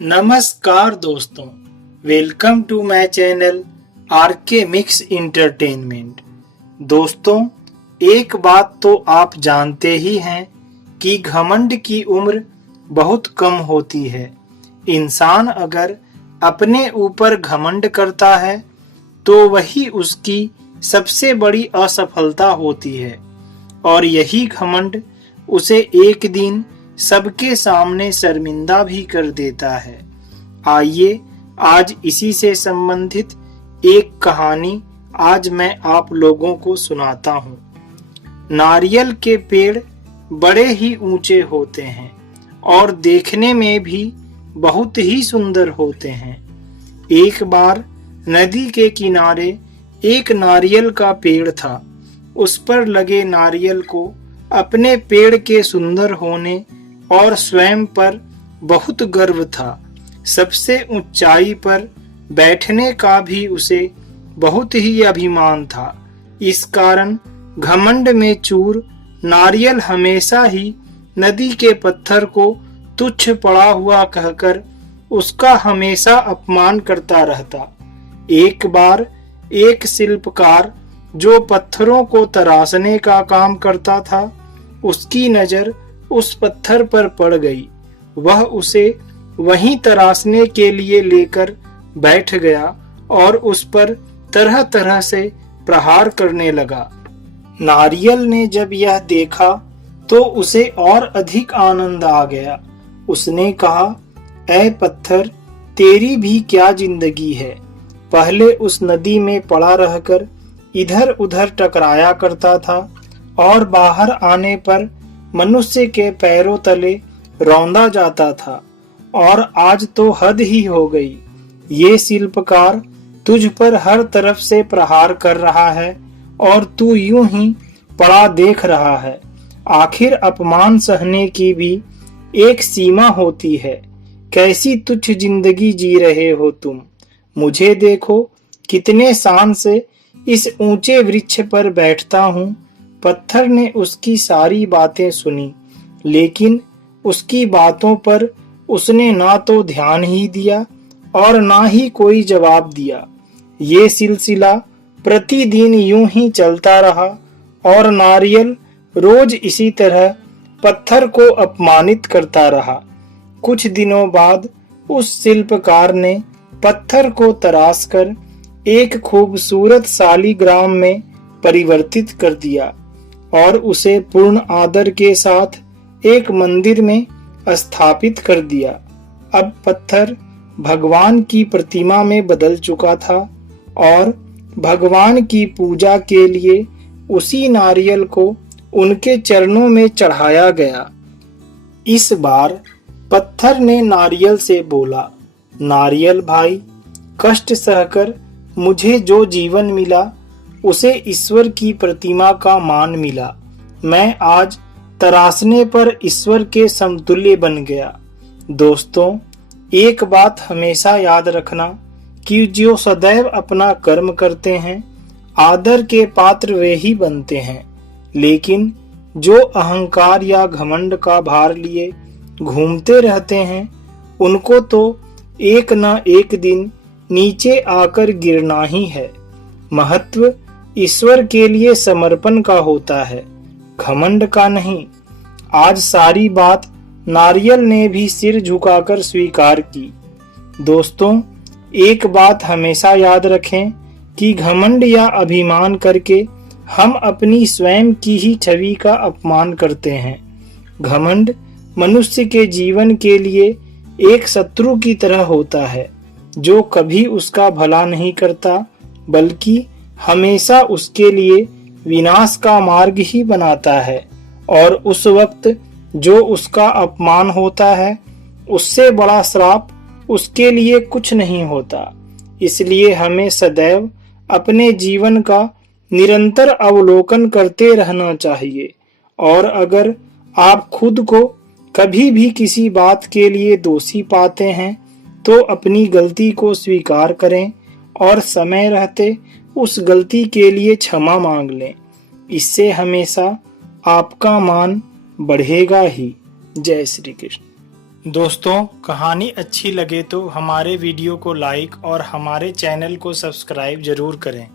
नमस्कार दोस्तों, welcome to my channel RK mix entertainment. दोस्तों, एक बात तो आप जानते ही हैं कि घमंड की उम्र बहुत कम होती है। इंसान अगर अपने ऊपर घमंड करता है तो वही उसकी सबसे बड़ी असफलता होती है और यही घमंड उसे एक दिन सबके सामने शर्मिंदा भी कर देता है। आइए आज इसी से संबंधित एक कहानी आज मैं आप लोगों को सुनाता हूँ। नारियल के पेड़ बड़े ही ऊंचे होते हैं और देखने में भी बहुत ही सुंदर होते हैं। एक बार नदी के किनारे एक नारियल का पेड़ था। उस पर लगे नारियल को अपने पेड़ के सुंदर होने और स्वयं पर बहुत गर्व था। सबसे ऊंचाई पर बैठने का भी उसे बहुत ही अभिमान था। इस कारण घमंड में चूर नारियल हमेशा ही नदी के पत्थर को तुच्छ पड़ा हुआ कहकर उसका हमेशा अपमान करता रहता। एक बार एक शिल्पकार जो पत्थरों को तराशने का काम करता था, उसकी नजर उस पत्थर पर पड़ गई। वह उसे वहीं तराशने के लिए लेकर बैठ गया और उस पर तरह तरह से प्रहार करने लगा। नारियल ने जब यह देखा तो उसे और अधिक आनंद आ गया। उसने कहा, ऐ पत्थर, तेरी भी क्या जिंदगी है। पहले उस नदी में पड़ा रहकर इधर उधर टकराया करता था और बाहर आने पर मनुष्य के पैरों तले रौंदा जाता था, और आज तो हद ही हो गई। ये शिल्पकार तुझ पर हर तरफ से प्रहार कर रहा है और तू यूं ही पड़ा देख रहा है। आखिर अपमान सहने की भी एक सीमा होती है। कैसी तुच्छ जिंदगी जी रहे हो तुम। मुझे देखो, कितने शान से इस ऊंचे वृक्ष पर बैठता हूँ। पत्थर ने उसकी सारी बातें सुनी, लेकिन उसकी बातों पर उसने ना तो ध्यान ही दिया और ना ही कोई जवाब दिया। ये सिलसिला प्रतिदिन यूं ही चलता रहा और नारियल रोज इसी तरह पत्थर को अपमानित करता रहा। कुछ दिनों बाद उस शिल्पकार ने पत्थर को तराशकर एक खूबसूरत शालिग्राम में परिवर्तित कर दिया और उसे पूर्ण आदर के साथ एक मंदिर में स्थापित कर दिया। अब पत्थर भगवान की प्रतिमा में बदल चुका था और भगवान की पूजा के लिए उसी नारियल को उनके चरणों में चढ़ाया गया। इस बार पत्थर ने नारियल से बोला, नारियल भाई, कष्ट सहकर मुझे जो जीवन मिला उसे ईश्वर की प्रतिमा का मान मिला। मैं आज तराशने पर ईश्वर के समतुल्य बन गया। दोस्तों, एक बात हमेशा याद रखना कि जो सदैव अपना कर्म करते हैं, आदर के पात्र वे ही बनते हैं। लेकिन जो अहंकार या घमंड का भार लिए घूमते रहते हैं, उनको तो एक न एक दिन नीचे आकर गिरना ही है। महत्व ईश्वर के लिए समर्पण का होता है, घमंड का नहीं। आज सारी बात नारियल ने भी सिर झुकाकर स्वीकार की। दोस्तों, एक बात हमेशा याद रखें कि घमंड या अभिमान करके हम अपनी स्वयं की ही छवि का अपमान करते हैं। घमंड मनुष्य के जीवन के लिए एक शत्रु की तरह होता है, जो कभी उसका भला नहीं करता बल्कि हमेशा उसके लिए विनाश का मार्ग ही बनाता है। और उस वक्त जो उसका अपमान होता है, उससे बड़ा श्राप उसके लिए कुछ नहीं होता। इसलिए हमें सदैव अपने जीवन का निरंतर अवलोकन करते रहना चाहिए। और अगर आप खुद को कभी भी किसी बात के लिए दोषी पाते हैं तो अपनी गलती को स्वीकार करें और समय रहते उस गलती के लिए क्षमा मांग लें। इससे हमेशा आपका मान बढ़ेगा ही। जय श्री कृष्ण। दोस्तों, कहानी अच्छी लगे तो हमारे वीडियो को लाइक और हमारे चैनल को सब्सक्राइब जरूर करें।